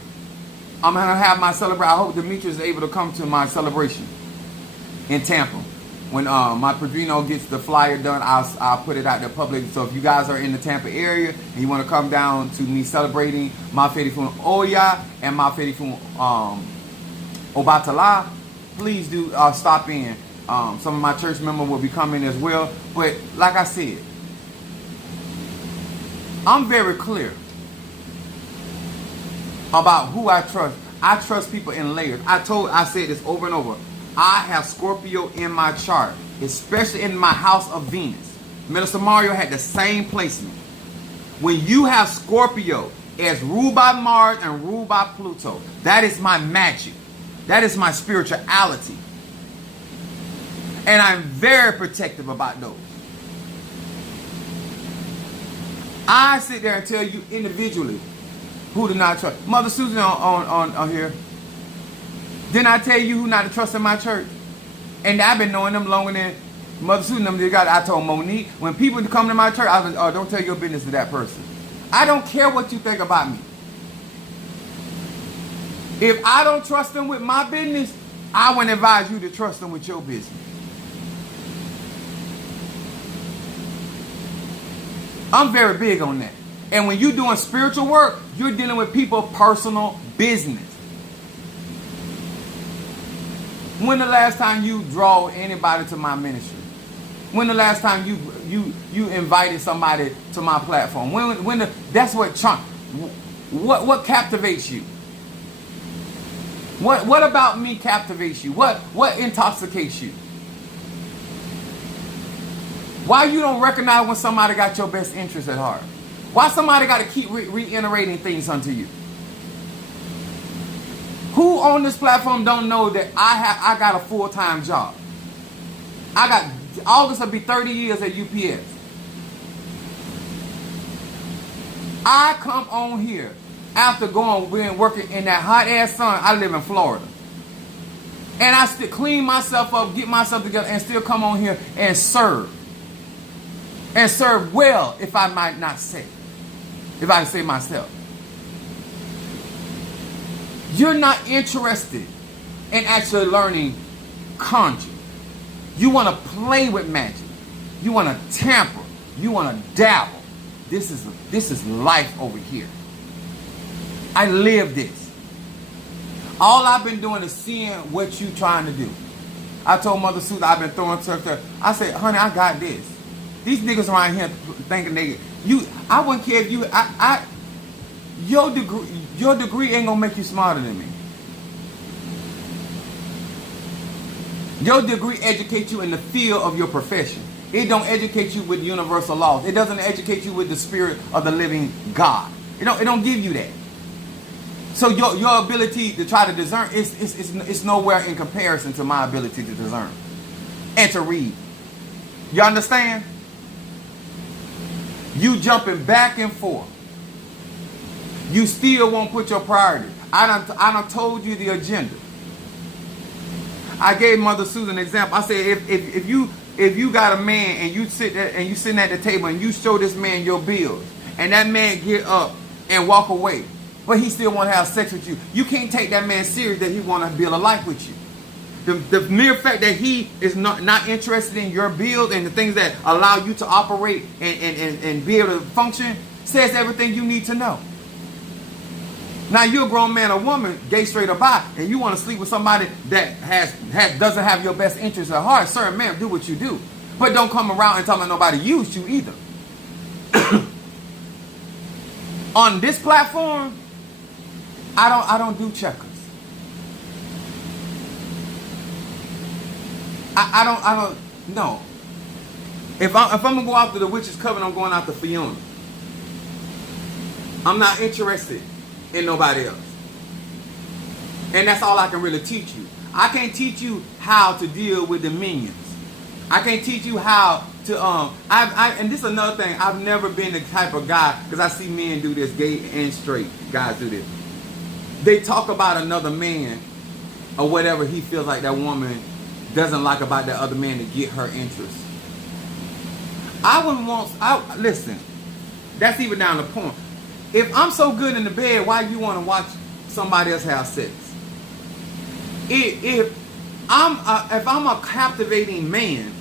I'm going to have my celebration. I hope Demetrius is able to come to my celebration in Tampa. When my Padrino gets the flyer done, I'll put it out to the public. So if you guys are in the Tampa area and you want to come down to me celebrating my Fedifun Oya and my Fedifun Obatala, please do stop in. Some of my church members will be coming as well. But like I said, I'm very clear about who I trust. I trust people in layers. I said this over and over. I have Scorpio in my chart, especially in my house of Venus. Minister Mario had the same placement. When you have Scorpio as ruled by Mars and ruled by Pluto, that is my magic. That is my spirituality. And I'm very protective about those. I sit there and tell you individually who to not trust. Mother Susan on here. Didn't I tell you who not to trust in my church? And I've been knowing them longer than Mother Susan. I told Monique, when people come to my church, I was, oh, don't tell your business to that person. I don't care what you think about me. If I don't trust them with my business, I wouldn't advise you to trust them with your business. I'm very big on that. And when you're doing spiritual work, you're dealing with people's personal business. When the last time you draw anybody to my ministry? When the last time you invited somebody to my platform? That's what what captivates you? What about me captivates you? What intoxicates you? Why you don't recognize when somebody got your best interest at heart? Why somebody got to keep reiterating things unto you? Who on this platform don't know that I got a full-time job? August will be 30 years at UPS. I come on here after working in that hot ass sun. I live in Florida. And I still clean myself up, get myself together, and still come on here and serve. And serve well, if I might not say. If I can say myself. You're not interested in actually learning conjure. You want to play with magic. You want to tamper. You want to dabble. This is life over here. I live this. All I've been doing is seeing what you're trying to do. I told Mother Susan I've been throwing stuff to her. I said, honey, I got this. These niggas around here thinking I wouldn't care if you, your degree ain't gonna make you smarter than me. Your degree educates you in the field of your profession. It don't educate you with universal laws. It doesn't educate you with the spirit of the living God. It don't give you that. So your ability to try to discern is nowhere in comparison to my ability to discern and to read. You understand? You jumping back and forth. You still won't put your priority. I done told you the agenda. I gave Mother Susan an example. I said, if you got a man and you sit there and you sitting at the table and you show this man your bills, and that man get up and walk away, but he still want to have sex with you, you can't take that man serious that he want to build a life with you. The mere fact that he is not interested in your build and the things that allow you to operate and be able to function says everything you need to know. Now you're a grown man or woman, gay, straight, or bi, and you want to sleep with somebody that doesn't have your best interest at heart. Sir, ma'am, do what you do, but don't come around and tell me nobody used you either. On this platform, I don't do checkers. I don't no. If I'm gonna go after the witch's coven, I'm going after Fiona. I'm not interested in nobody else. And that's all I can really teach you. I can't teach you how to deal with the minions. I can't teach you how to and this is another thing. I've never been the type of guy, because I see men do this, gay and straight guys do this. They talk about another man or whatever he feels like that woman doesn't like about that other man to get her interest. Listen, that's even down the point. If I'm so good in the bed, why you want to watch somebody else have sex? If I'm a captivating man,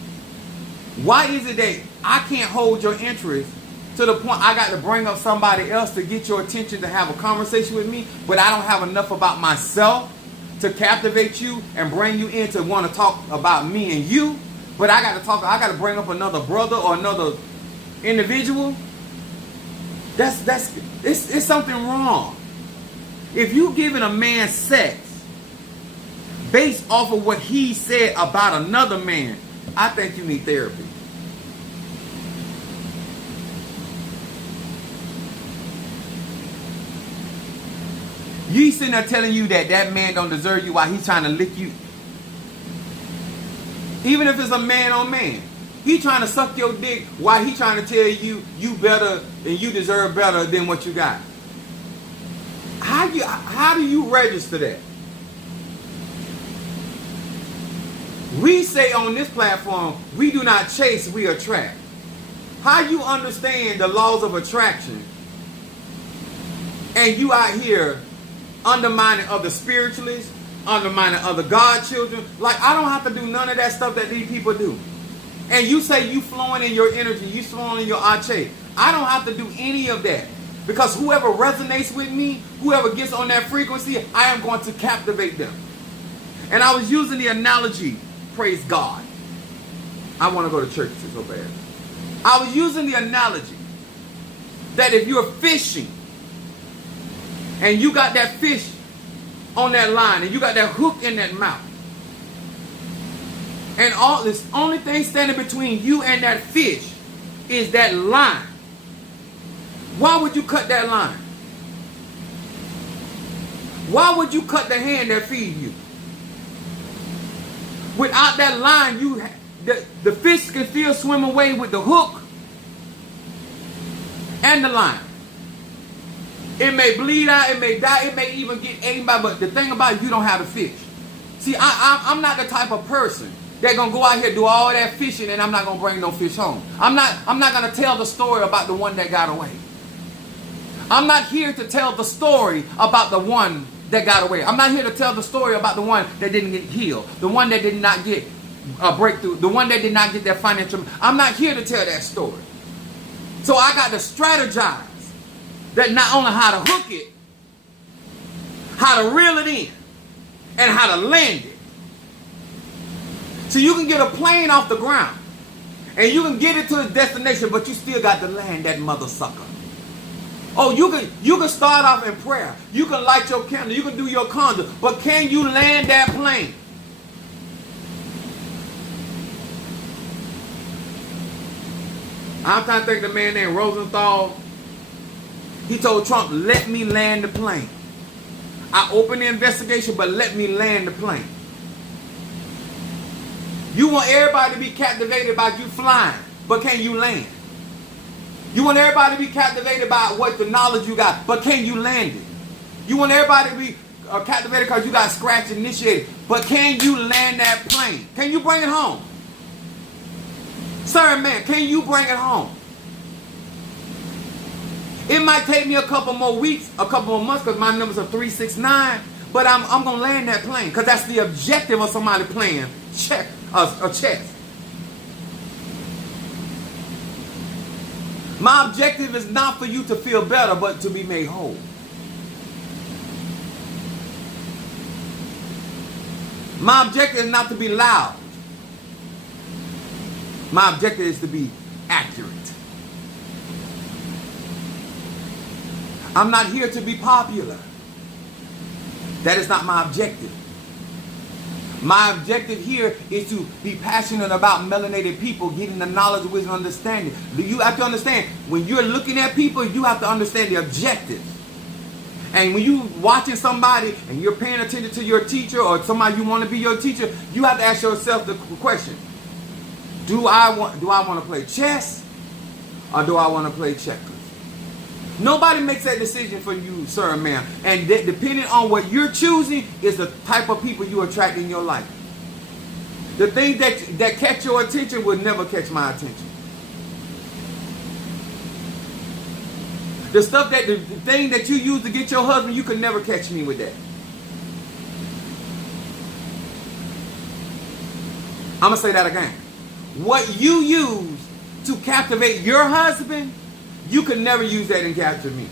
why is it that I can't hold your interest to the point I got to bring up somebody else to get your attention to have a conversation with me, but I don't have enough about myself to captivate you and bring you in to want to talk about me and you, but I got to bring up another brother or another individual? It's something wrong. If you giving a man sex based off of what he said about another man, I think you need therapy. You sitting there telling you that man don't deserve you while he's trying to lick you. Even if it's a man on man. He trying to suck your dick while he trying to tell you you better and you deserve better than what you got. How do you register that? We say on this platform, we do not chase, we attract. How you understand the laws of attraction and you out here undermining other spiritualists, undermining other God children? Like, I don't have to do none of that stuff that these people do. And you say you flowing in your energy, you flowing in your ache. I don't have to do any of that. Because whoever resonates with me, whoever gets on that frequency, I am going to captivate them. And I was using the analogy, praise God. I want to go to church so bad. I was using the analogy that if you're fishing and you got that fish on that line and you got that hook in that mouth, and all this only thing standing between you and that fish is that line, why would you cut that line? Why would you cut the hand that feeds you? Without that line, the fish can still swim away with the hook and the line. It may bleed out, it may die, it may even get eaten by, but the thing about it, you don't have the fish. See, I'm not the type of person that gonna go out here do all that fishing and I'm not gonna bring no fish home. I'm not gonna tell the story about the one that got away. I'm not here to tell the story about the one that got away. I'm not here to tell the story about the one that didn't get healed, the one that did not get a breakthrough, the one that did not get that financial. I'm not here to tell that story. So I got to strategize that not only how to hook it, how to reel it in, and how to land it. So you can get a plane off the ground. And you can get it to its destination, but you still got to land that mother sucker. Oh, you can start off in prayer. You can light your candle. You can do your conjure. But can you land that plane? I'm trying to think of the man named Rosenthal. He told Trump, let me land the plane. I opened the investigation, but let me land the plane. You want everybody to be captivated by you flying, but can you land? You want everybody to be captivated by what the knowledge you got, but can you land it? You want everybody to be captivated because you got scratch initiated, but can you land that plane? Can you bring it home? Sir, man, can you bring it home? It might take me a couple more weeks, a couple more months, because my numbers are 369, but I'm going to land that plane, because that's the objective of somebody playing chess. My objective is not for you to feel better, but to be made whole. My objective is not to be loud. My objective is to be accurate. I'm not here to be popular. That is not my objective. My objective here is to be passionate about melanated people, getting the knowledge, wisdom, understanding. You have to understand, when you're looking at people, you have to understand the objectives. And when you're watching somebody and you're paying attention to your teacher or somebody you want to be your teacher, you have to ask yourself the question, do I want to play chess or do I want to play checkers? Nobody makes that decision for you, sir and ma'am. And depending on what you're choosing is the type of people you attract in your life. The things that catch your attention will never catch my attention. The thing that you use to get your husband, you could never catch me with that. I'm going to say that again. What you use to captivate your husband, you could never use that and capture me.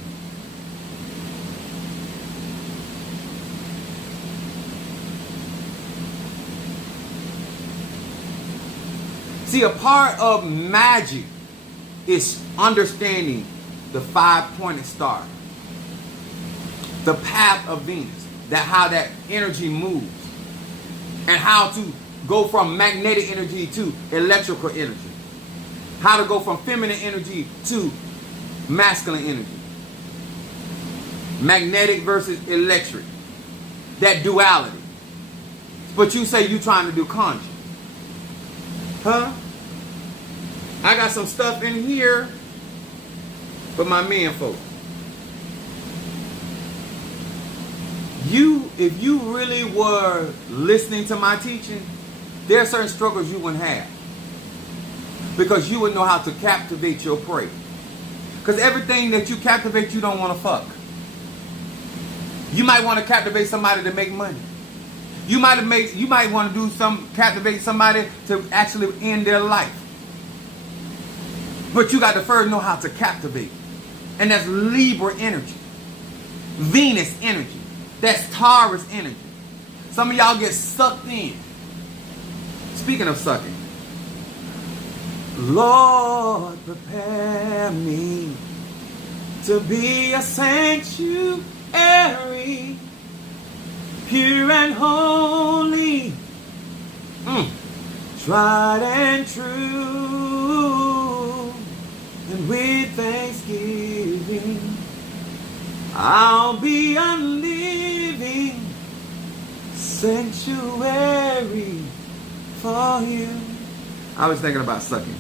See, a part of magic is understanding the five-pointed star, the path of Venus, how that energy moves, and how to go from magnetic energy to electrical energy, how to go from feminine energy to masculine energy, magnetic versus electric, that duality. But you say you're trying to do conjure. Huh? I got some stuff in here for my men folk. If you really were listening to my teaching, there are certain struggles you wouldn't have. Because you would know how to captivate your prey. Because everything that you captivate, you don't want to fuck. You might want to captivate somebody to make money. You might want to captivate somebody to actually end their life. But you got to first know how to captivate. And that's Libra energy. Venus energy. That's Taurus energy. Some of y'all get sucked in. Speaking of sucking. Lord, prepare me to be a sanctuary, pure and holy, tried and true, and with thanksgiving, I'll be a living sanctuary for you. I was thinking about sucking.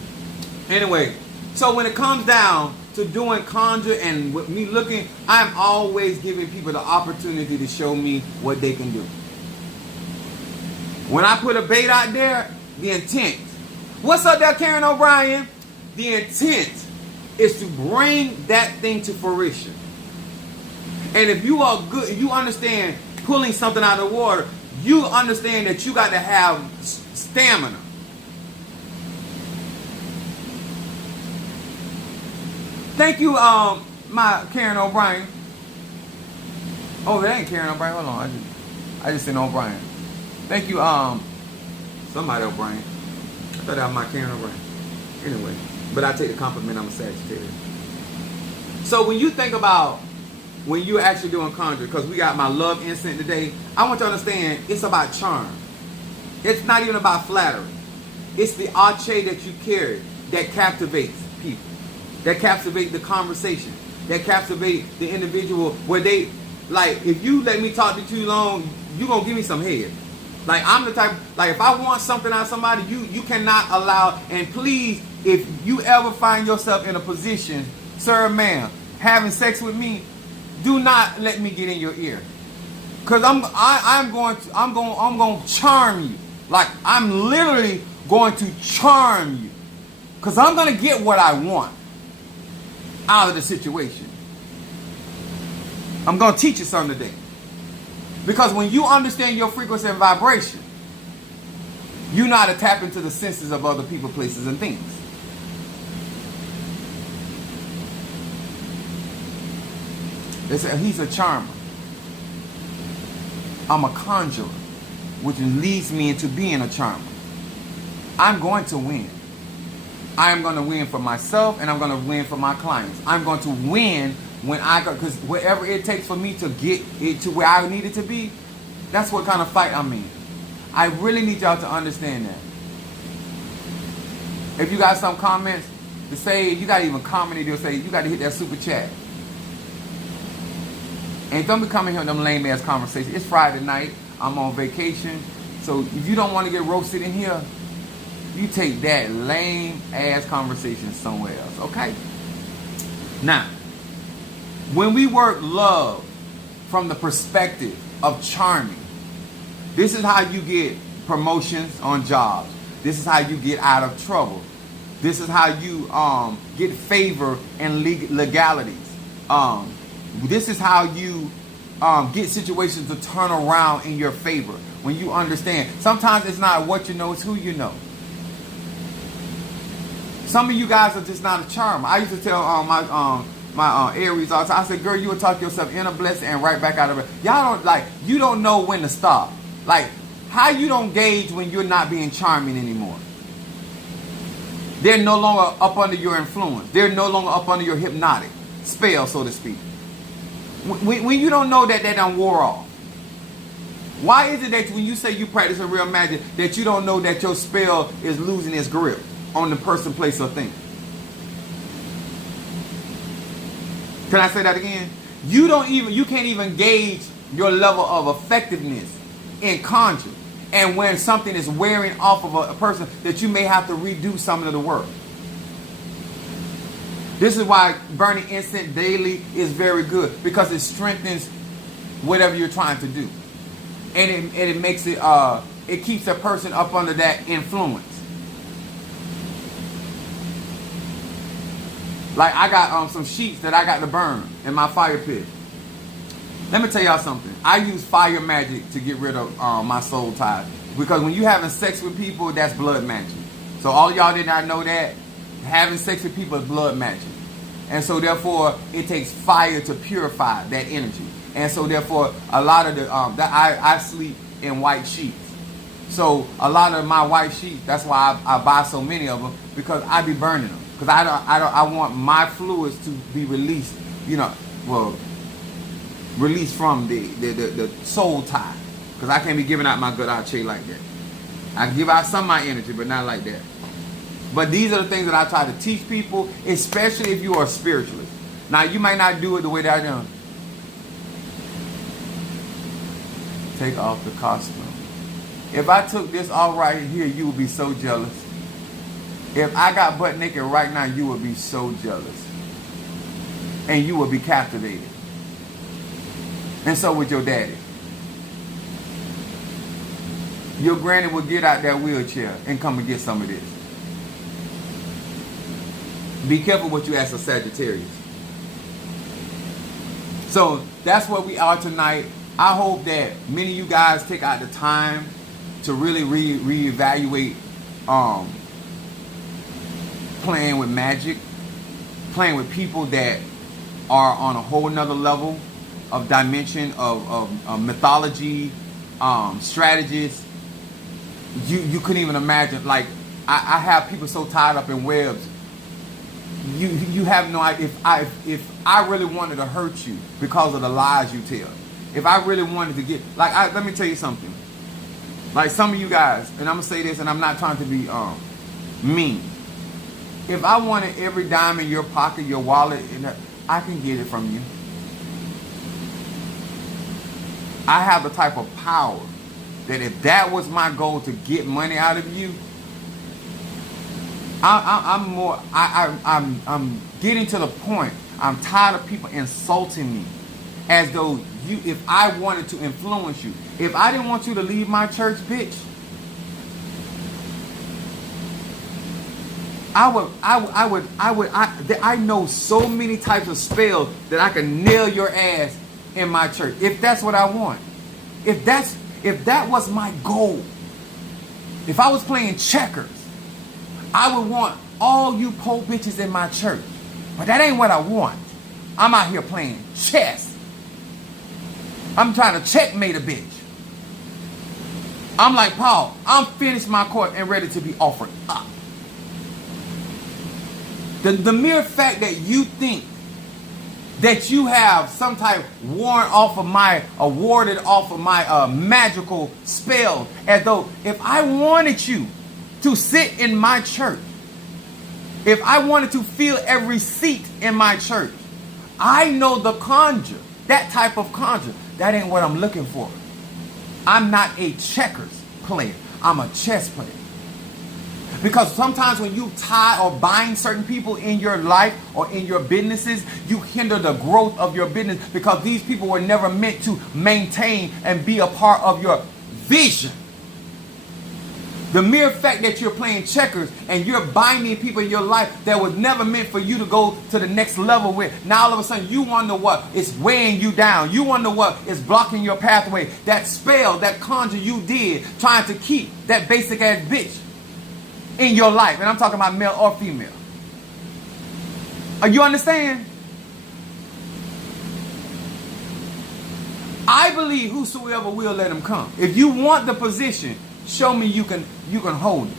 Anyway, so when it comes down to doing conjure and with me looking, I'm always giving people the opportunity to show me what they can do. When I put a bait out there, the intent. What's up there, Karen O'Brien? The intent is to bring that thing to fruition. And if you are good, you understand pulling something out of the water, you understand that you got to have stamina. Thank you, my Karen O'Brien. Oh, that ain't Karen O'Brien. Hold on, I just seen O'Brien. Thank you, Somebody else brain. I thought that was my Karen brain. Anyway, but I take the compliment. I'm a Sagittarius. So when you think about when you're actually doing conjure, because we got my love incense today, I want you to understand it's about charm. It's not even about flattery. It's the arche that you carry that captivates people, that captivates the conversation, that captivates the individual where they, like, if you let me talk to you too long, you going to give me some head. Like, I'm the type, like, if I want something out of somebody, you cannot allow, and please, if you ever find yourself in a position, sir, ma'am, having sex with me, do not let me get in your ear. Because I'm going to charm you. Like, I'm literally going to charm you. Because I'm going to get what I want out of the situation. I'm going to teach you something today. Because when you understand your frequency and vibration, you know how to tap into the senses of other people, places, and things. They say he's a charmer. I'm a conjurer, which leads me into being a charmer. I'm going to win. I am going to win for myself, and I'm going to win for my clients. I'm going to win when I go, because whatever it takes for me to get it to where I need it to be, that's what kind of fight I'm in. I really need y'all to understand that. If you got some comments to say, you got to even comment it, you'll say, you got to hit that super chat. And don't be coming here with them lame ass conversations. It's Friday night. I'm on vacation. So if you don't want to get roasted in here, you take that lame ass conversation somewhere else. Okay? Now, when we work love from the perspective of charming, this is how you get promotions on jobs. This is how you get out of trouble. This is how you get favor and legalities. This is how you get situations to turn around in your favor. When you understand, sometimes it's not what you know, it's who you know. Some of you guys are just not a charmer. I used to tell my Aries all the time, I said, girl, you would talk yourself in a blessing and right back out of it. Y'all don't, like, you don't know when to stop. Like, how you don't gauge when you're not being charming anymore? They're no longer up under your influence. They're no longer up under your hypnotic spell, so to speak. When you don't know that done wore off. Why is it that when you say you practice a real magic, that you don't know that your spell is losing its grip on the person, place, or thing? Can I say that again? You can't even gauge your level of effectiveness in conjure. And when something is wearing off of a person, that you may have to redo some of the work. This is why burning incense daily is very good, because it strengthens whatever you're trying to do. And it makes it, it keeps a person up under that influence. Like, I got some sheets that I got to burn in my fire pit. Let me tell y'all something. I use fire magic to get rid of my soul ties. Because when you having sex with people, that's blood magic. So all y'all did not know that. Having sex with people is blood magic. And so therefore, it takes fire to purify that energy. And so therefore, a lot of the, I sleep in white sheets. So a lot of my white sheets, that's why I buy so many of them, because I be burning them. Because I want my fluids to be released, released from the soul tie. Because I can't be giving out my good arche like that. I can give out some of my energy, but not like that. But these are the things that I try to teach people, especially if you are a spiritualist. Now, you might not do it the way that I do. Take off the costume. If I took this off right here, you would be so jealous. If I got butt naked right now, you would be so jealous. And you would be captivated. And so would your daddy. Your granny would get out that wheelchair and come and get some of this. Be careful what you ask a Sagittarius. So that's where we are tonight. I hope that many of you guys take out the time to really reevaluate playing with magic, playing with people that are on a whole nother level of dimension of mythology, strategists, you couldn't even imagine. Like, I have people so tied up in webs. You have no idea. If I really wanted to hurt you because of the lies you tell, if I really wanted to get, like, let me tell you something. Like, some of you guys, and I'm gonna say this, and I'm not trying to be mean. If I wanted every dime in your pocket, your wallet, I can get it from you. I have the type of power that if that was my goal, to get money out of you, I'm getting to the point. I'm tired of people insulting me as though if I wanted to influence you, if I didn't want you to leave my church, bitch, I know so many types of spells that I can nail your ass in my church if that's what I want. If that was my goal, if I was playing checkers, I would want all you po bitches in my church. But that ain't what I want. I'm out here playing chess. I'm trying to checkmate a bitch. I'm like, Paul, I'm finished my course and ready to be offered up. The mere fact that you think that you have some type awarded off of my magical spell, as though if I wanted you to sit in my church, if I wanted to fill every seat in my church, I know the conjure, that type of conjure. That ain't what I'm looking for. I'm not a checkers player. I'm a chess player. Because sometimes when you tie or bind certain people in your life or in your businesses, you hinder the growth of your business, because these people were never meant to maintain and be a part of your vision. The mere fact that you're playing checkers and you're binding people in your life that was never meant for you to go to the next level with. Now all of a sudden you wonder what is weighing you down. You wonder what is blocking your pathway. That spell, that conjure you did trying to keep that basic ass bitch in your life. And I'm talking about male or female. You understand? I believe whosoever will, let him come. If you want the position, show me you can hold it.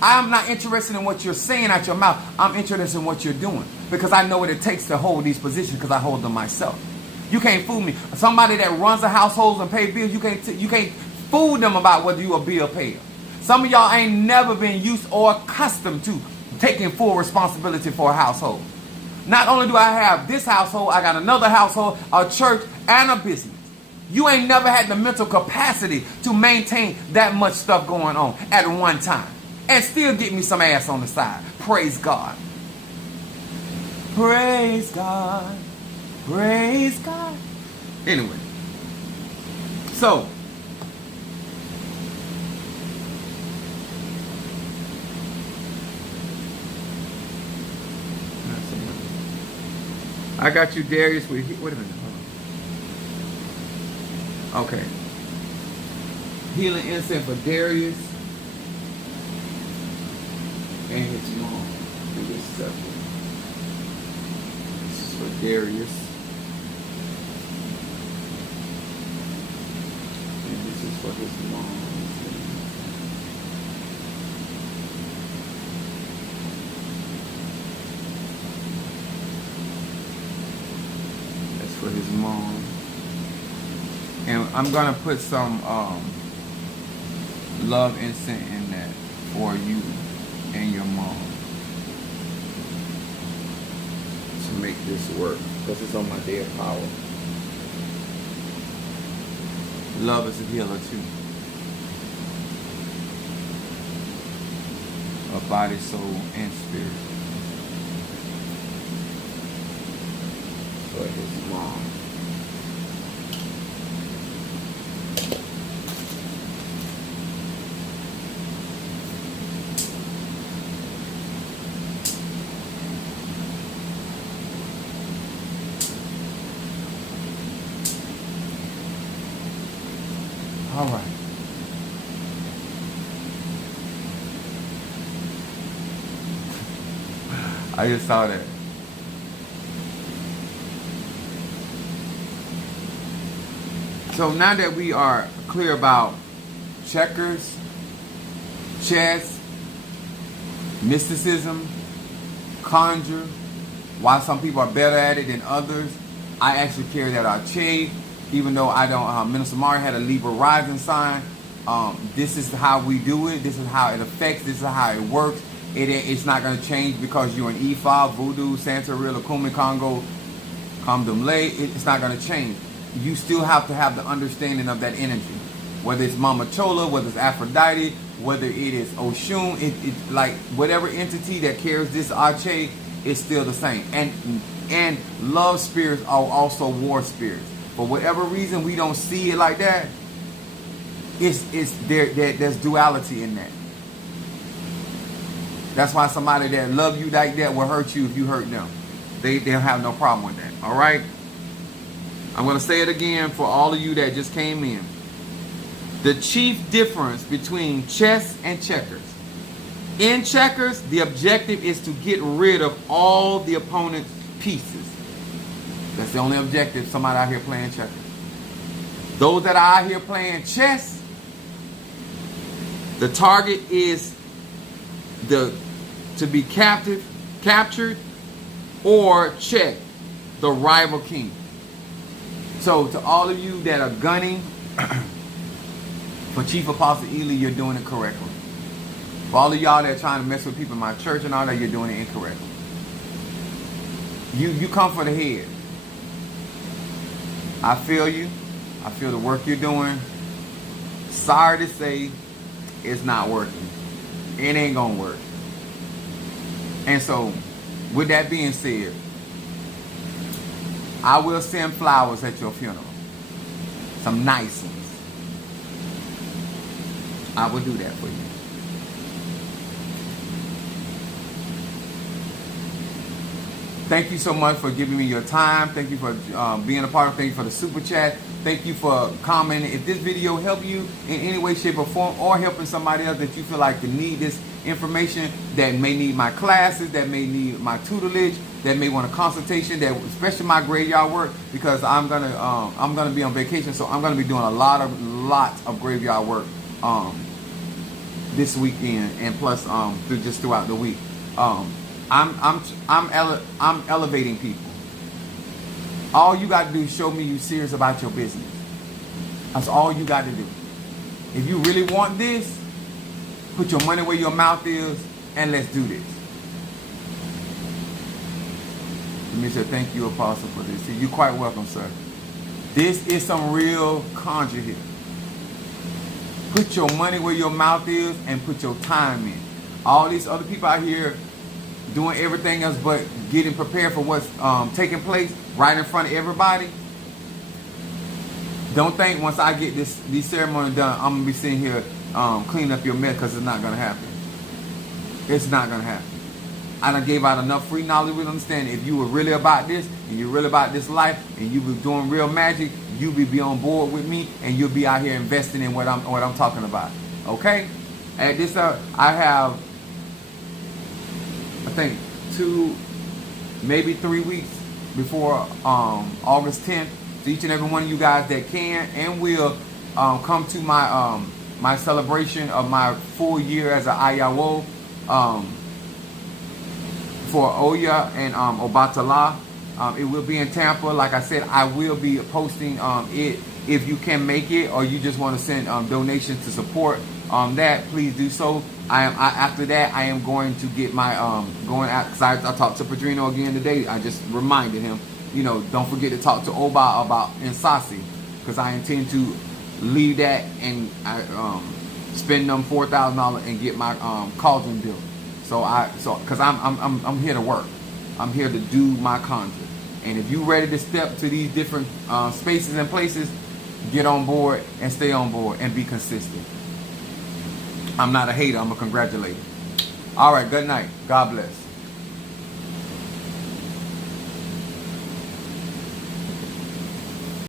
I am not interested in what you're saying out your mouth. I'm interested in what you're doing, because I know what it takes to hold these positions, because I hold them myself. You can't fool me. Somebody that runs a household and pay bills, you can't fool them about whether you a bill payer. Some of y'all ain't never been used or accustomed to taking full responsibility for a household. Not only do I have this household, I got another household, a church, and a business. You ain't never had the mental capacity to maintain that much stuff going on at one time. And still get me some ass on the side. Praise God. Praise God. Praise God. Anyway. So. I got you, Darius. Wait a minute. Okay. Healing incense for Darius and his mom. This is for Darius. And this is for his mom. That's for his mom. And I'm going to put some love incense in that for you and your mom to make this work. This is on my day of power. Love is a healer too. Of body, soul, and spirit. For his mom. All right. I just saw that. So now that we are clear about checkers chess, mysticism, conjure, why some people are better at it than others. I actually carry that ATRS, even though I don't. Minister Mari had a Libra rising sign. This is how we do it. This is how it affects. This is how it works. It's not going to change because you're an Ifa, Voodoo, Santeria, Kumi, Congo, Kamdumle. It's not going to change. You still have to have the understanding of that energy. Whether it's Mama Chola, whether it's Aphrodite, whether it is Oshun, it's like whatever entity that carries this ATRS is still the same. And love spirits are also war spirits. For whatever reason we don't see it like that, there's duality in that. That's why somebody that love you like that will hurt you if you hurt them. They'll have no problem with that. All right? I'm going to say it again for all of you that just came in. The chief difference between chess and checkers. In checkers, the objective is to get rid of all the opponent's pieces. That's the only objective, somebody out here playing checkers. Those that are out here playing chess, the target is to be captured, or check the rival king. So to all of you that are gunning for Chief Apostle Ely, you're doing it correctly. For all of y'all that are trying to mess with people in my church and all that, you're doing it incorrectly. You come for the head. I feel you. I feel the work you're doing. Sorry to say, it's not working. It ain't gonna work. And so, with that being said, I will send flowers at your funeral. Some nice ones. I will do that for you. Thank you so much for giving me your time. Thank you for being a part of it. Thank you for the super chat. Thank you for commenting. If this video helped you in any way, shape, or form, or helping somebody else that you feel like could need this information, that may need my classes, that may need my tutelage, that may want a consultation, that especially my graveyard work, because I'm gonna be on vacation, so I'm gonna be doing a lot of graveyard work this weekend, and plus throughout the week. I'm elevating people. All you got to do is show me you serious about your business. That's all you got to do. If you really want this, put your money where your mouth is, and let's do this. Let me say thank you, Apostle, for this. You're quite welcome, sir. This is some real conjure here. Put your money where your mouth is and put your time in. All these other people out here doing everything else but getting prepared for what's taking place right in front of everybody. Don't think once I get these ceremonies done, I'm going to be sitting here cleaning up your mess, because it's not going to happen. It's not going to happen. I done gave out enough free knowledge with understanding. If you were really about this, and you're really about this life, and you were doing real magic, you would be on board with me, and you'll be out here investing in what I'm talking about. Okay? At this I have, I think 2, maybe 3 weeks before August 10th. To each and every one of you guys that can and will come to my my celebration of my full year as an Ayawo for Oya and Obatala. It will be in Tampa. Like I said, I will be posting it. If you can make it, or you just want to send donations to support that, please do so. After that, I am going to get my going out, because I talked to Padrino again today. I just reminded him, don't forget to talk to Oba about Insasi, because I intend to leave that and spend them $4,000 and get my cauldron built. Because I'm here to work. I'm here to do my conjure. And if you're ready to step to these different spaces and places, get on board and stay on board and be consistent. I'm not a hater, I'm a congratulator. All right, good night. God bless.